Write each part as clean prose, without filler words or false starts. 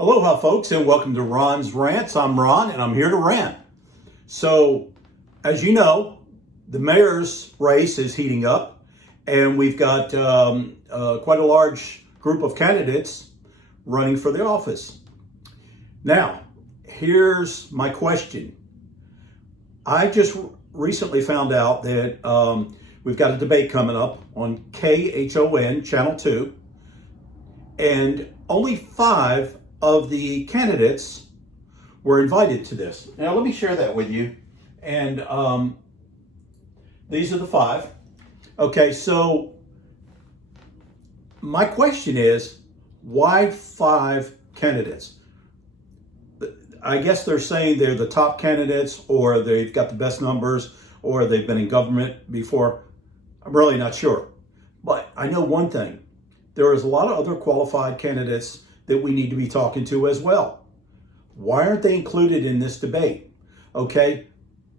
Aloha, folks, and welcome to Ron's Rants. I'm Ron, and I'm here to rant. So, as you know, the mayor's race is heating up, and we've got quite a large group of candidates running for the office. Now, here's my question. I just recently found out that we've got a debate coming up on KHON, Channel 2, and only 5 of the candidates were invited to this. Now, let me share that with you. And these are the 5. Okay, so my question is, why 5 candidates? I guess they're saying they're the top candidates, or they've got the best numbers, or they've been in government before. I'm really not sure. But I know one thing. There is a lot of other qualified candidates that we need to be talking to as well. Why aren't they included in this debate? Okay,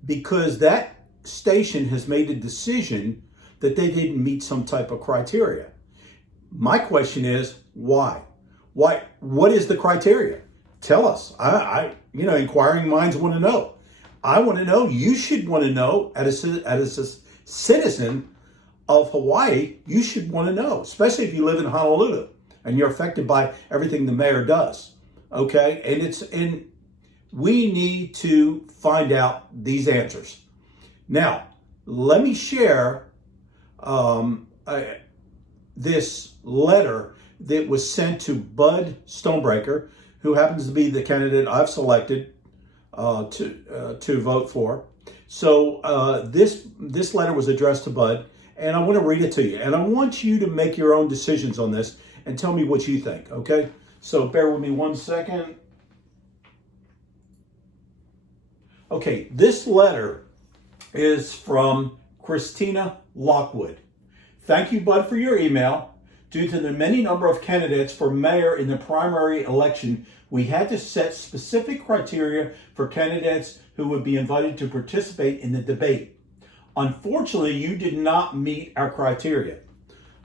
because that station has made a decision that they didn't meet some type of criteria. My question is, why? Why? What is the criteria? Tell us. Inquiring minds want to know. I want to know. You should want to know. As a citizen of Hawaii, you should want to know, especially if you live in Honolulu and you're affected by everything the mayor does. Okay, and we need to find out these answers. Now, let me share this letter that was sent to Bud Stonebreaker, who happens to be the candidate I've selected to vote for. So this letter was addressed to Bud, and I want to read it to you. And I want you to make your own decisions on this and tell me what you think, okay? So bear with me one second. Okay, this letter is from Christina Lockwood. Thank you, Bud, for your email. Due to the many number of candidates for mayor in the primary election, we had to set specific criteria for candidates who would be invited to participate in the debate. Unfortunately, you did not meet our criteria.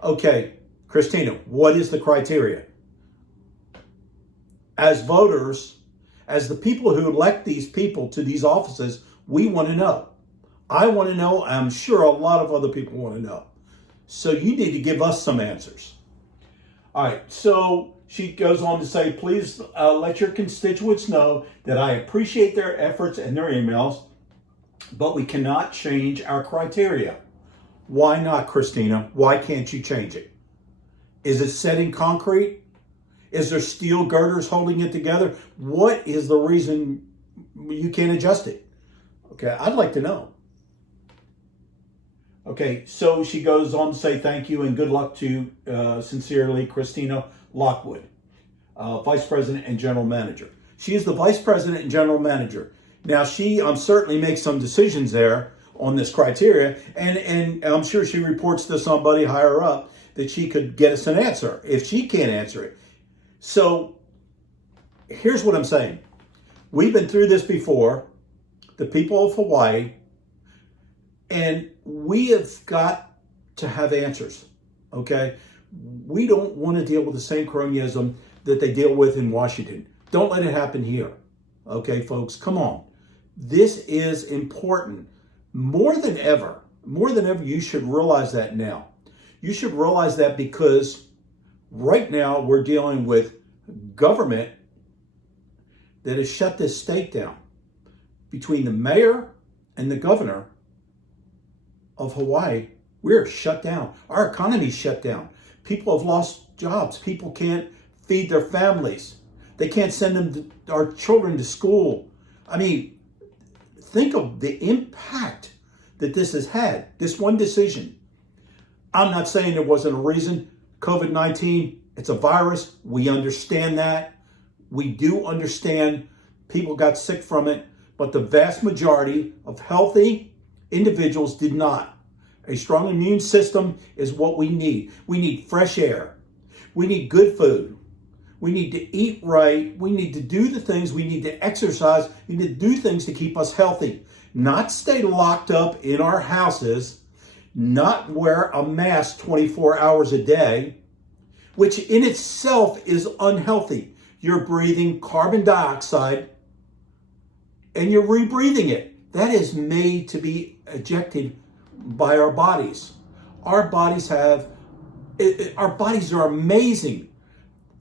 Okay, Christina, what is the criteria? As voters, as the people who elect these people to these offices, we want to know. I want to know. I'm sure a lot of other people want to know. So you need to give us some answers. All right, so she goes on to say, please let your constituents know that I appreciate their efforts and their emails, but we cannot change our criteria. Why not, Christina? Why can't you change it? Is it set in concrete? Is there steel girders holding it together? What is the reason you can't adjust it? Okay, I'd like to know. Okay, so she goes on to say thank you and good luck to, sincerely, Christina Lockwood, Vice President and General Manager. She is the Vice President and General Manager. Now, she certainly makes some decisions there on this criteria, and I'm sure she reports to somebody higher up that she could get us an answer if she can't answer it. So here's what I'm saying. We've been through this before, the people of Hawaii, and we have got to have answers, okay? We don't want to deal with the same cronyism that they deal with in Washington. Don't let it happen here, okay, folks? Come on. This is important. More than ever, you should realize that now. You should realize that because right now we're dealing with government that has shut this state down. Between the mayor and the governor of Hawaii, we're shut down. Our economy's shut down. People have lost jobs. People can't feed their families. They can't send our children to school. I mean, think of the impact that this has had, this one decision. I'm not saying there wasn't a reason. COVID-19, it's a virus. We understand that. We do understand people got sick from it, but the vast majority of healthy individuals did not. A strong immune system is what we need. We need fresh air. We need good food. We need to eat right. We need to do the things. We need to exercise. We need to do things to keep us healthy. Not stay locked up in our houses, not wear a mask 24 hours a day, which in itself is unhealthy. you're breathing carbon dioxide and you're rebreathing it. That is made to be ejected by our bodies. Our bodies our bodies are amazing.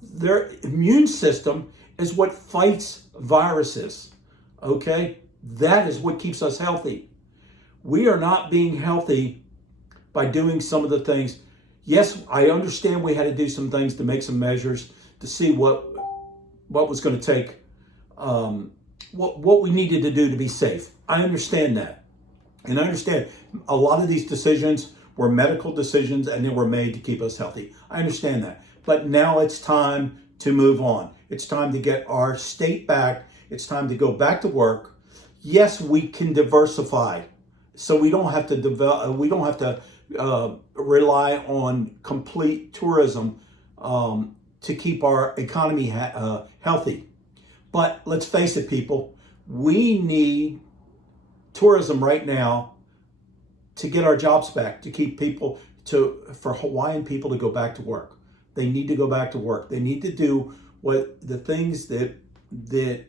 Their immune system is what fights viruses. Okay? That is what keeps us healthy. We are not being healthy by doing some of the things. Yes, I understand we had to do some things to make some measures to see what was going to take, what we needed to do to be safe. I understand that. And I understand a lot of these decisions were medical decisions and they were made to keep us healthy. I understand that. But now it's time to move on. It's time to get our state back. It's time to go back to work. Yes, we can diversify. So we don't have to rely on complete tourism to keep our economy healthy. But let's face it, people, we need tourism right now to get our jobs back, to keep people, for Hawaiian people to go back to work. They need to go back to work. They need to do the things that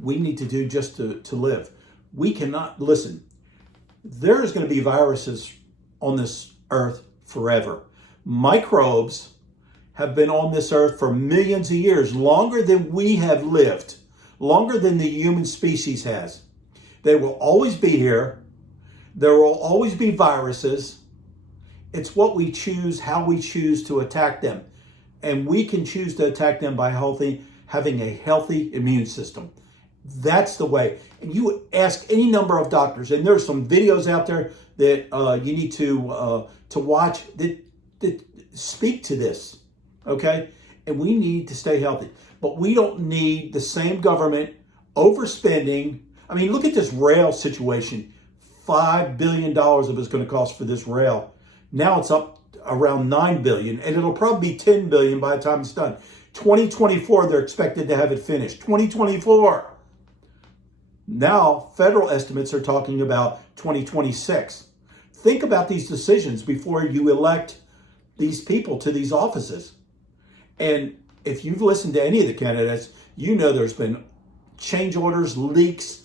we need to do just to live. We cannot, listen, there is going to be viruses on this earth forever. Microbes have been on this earth for millions of years, longer than we have lived, longer than the human species has. They will always be here. There will always be viruses. It's what we choose, how we choose to attack them. And we can choose to attack them by having a healthy immune system. That's the way. And you ask any number of doctors, and there's some videos out there that you need to watch that speak to this, okay? And we need to stay healthy. But we don't need the same government overspending. I mean, look at this rail situation. $5 billion of it's going to cost for this rail. Now it's up around $9 billion, and it'll probably be $10 billion by the time it's done. 2024, they're expected to have it finished. 2024. Now, federal estimates are talking about 2026. Think about these decisions before you elect these people to these offices. And if you've listened to any of the candidates, you know there's been change orders, leaks,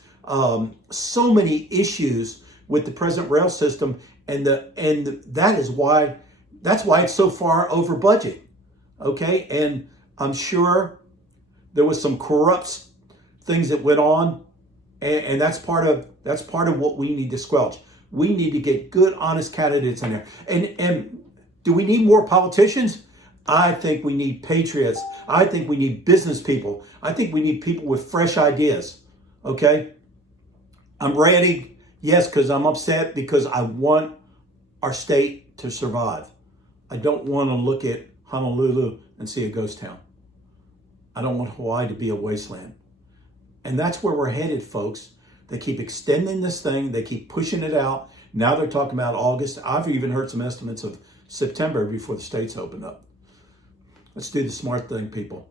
so many issues with the present rail system, that's why it's so far over budget. Okay, and I'm sure there was some corrupt things that went on, and that's part of what we need to squelch. We need to get good, honest candidates in there. And do we need more politicians? I think we need patriots. I think we need business people. I think we need people with fresh ideas. Okay? I'm ready, yes, because I'm upset because I want our state to survive. I don't want to look at Honolulu and see a ghost town. I don't want Hawaii to be a wasteland. And that's where we're headed, folks. They keep extending this thing. They keep pushing it out. Now they're talking about August. I've even heard some estimates of September before the states open up. Let's do the smart thing, people.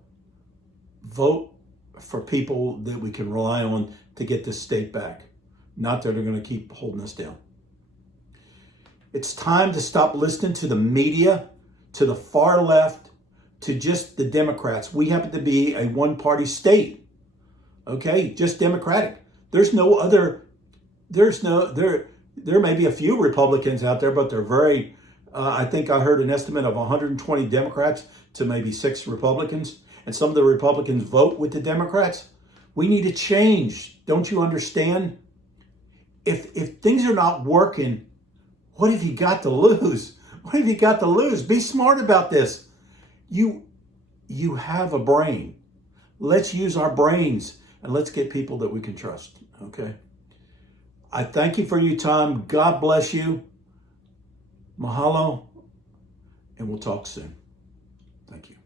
Vote for people that we can rely on to get this state back. Not that they're going to keep holding us down. It's time to stop listening to the media, to the far left, to just the Democrats. We happen to be a one-party state. Okay? Just Democratic. There may be a few Republicans out there, but they're very, I think I heard an estimate of 120 Democrats to maybe 6 Republicans. And some of the Republicans vote with the Democrats. We need to change. Don't you understand? If things are not working, what have you got to lose? What have you got to lose? Be smart about this. You have a brain. Let's use our brains and let's get people that we can trust. Okay? I thank you for your time. God bless you. Mahalo. And we'll talk soon. Thank you.